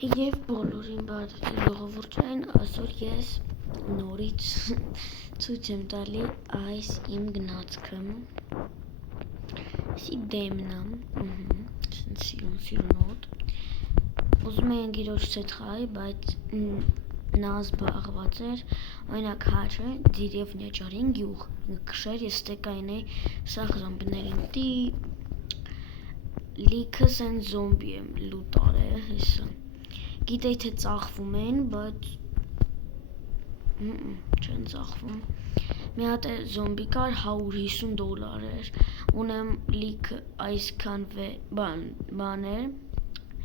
Եվ բոլորին ժողովուրդային այսօր ես նորից ցույց եմ տալի այս իմ գնացքը Սի դեմն եմ սիրուն հոտ ուզում էի ընկերոջս հետ խաղայի, բայց նա զբաղված էր օրինակ հաչը դերևնյա ճարին գյուղ քշեր ես ստեկային էի սախ զոմբիներին տի լիքը սեն զոմբի եմ լուտար է հեսա գիտեի թե ծախվում են, բայց չեն ծախվում մի հատ է զոմբի կար $150 էր ունեմ լիքը այսքան բաներ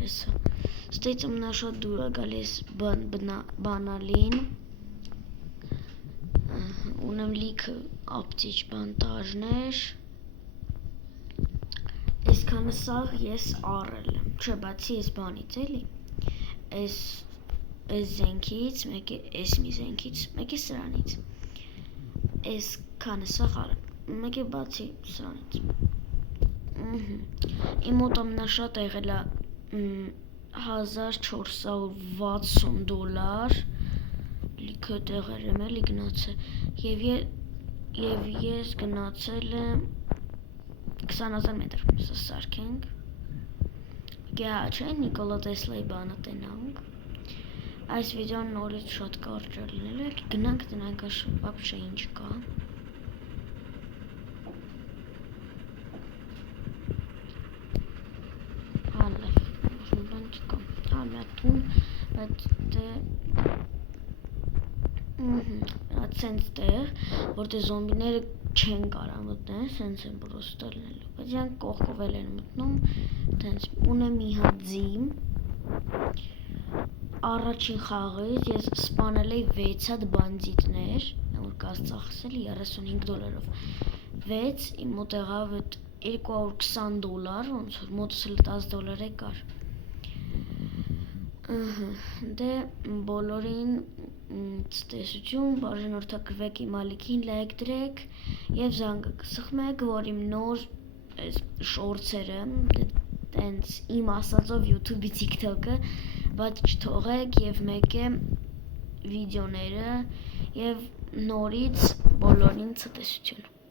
հեսա ստեյց ամնաշատ դուր է գալիս բանալին ունեմ լիքը ապտիչ բանտաժներ այսքանը սաղ ես առել եմ չէ բացի ես բանից էլի այս զենքից, մեկը այս մի զենքից, մեկը սրանից այս քանը սաղ առել մեկը բացի սրանից իմ մոտ ամնաշատ եղել է $1460 լիքը տեղեր եմ էլի գնացել և ես գնացել եմ 20,000 մետր սա սարքենք գա չէ Նիկոլա Տեսլայի բանը տենանք այս վիդեոն նորից շատ կարճ է լինել գնանք տնանք вообще ինչ կա սենց տեղ որտեղ զոմբիները չեն կարա մտնել սենց են պրոստը լինելու բայց իրանք կողքով էլ են մտնում ունեմ մի հատ ձիմ առաջին խաղից ես սպանել էի 6 հատ բանդիտներ որ կաց ծախսել $35 6 իմ մոտ եղավ $220 ոնց որ մոտս էլ $10 կար դե բոլորին ցտեսություն բաժանորդագրվեք իմ ալիքին լայք դրեք և զանգը կսխմեք որ իմ նոր շորցերը տենց իմ ասածով YouTube-ի TikTok-ը բաց չթողեք և մեկ է վիդեոները և նորից բոլորին ցտեսություն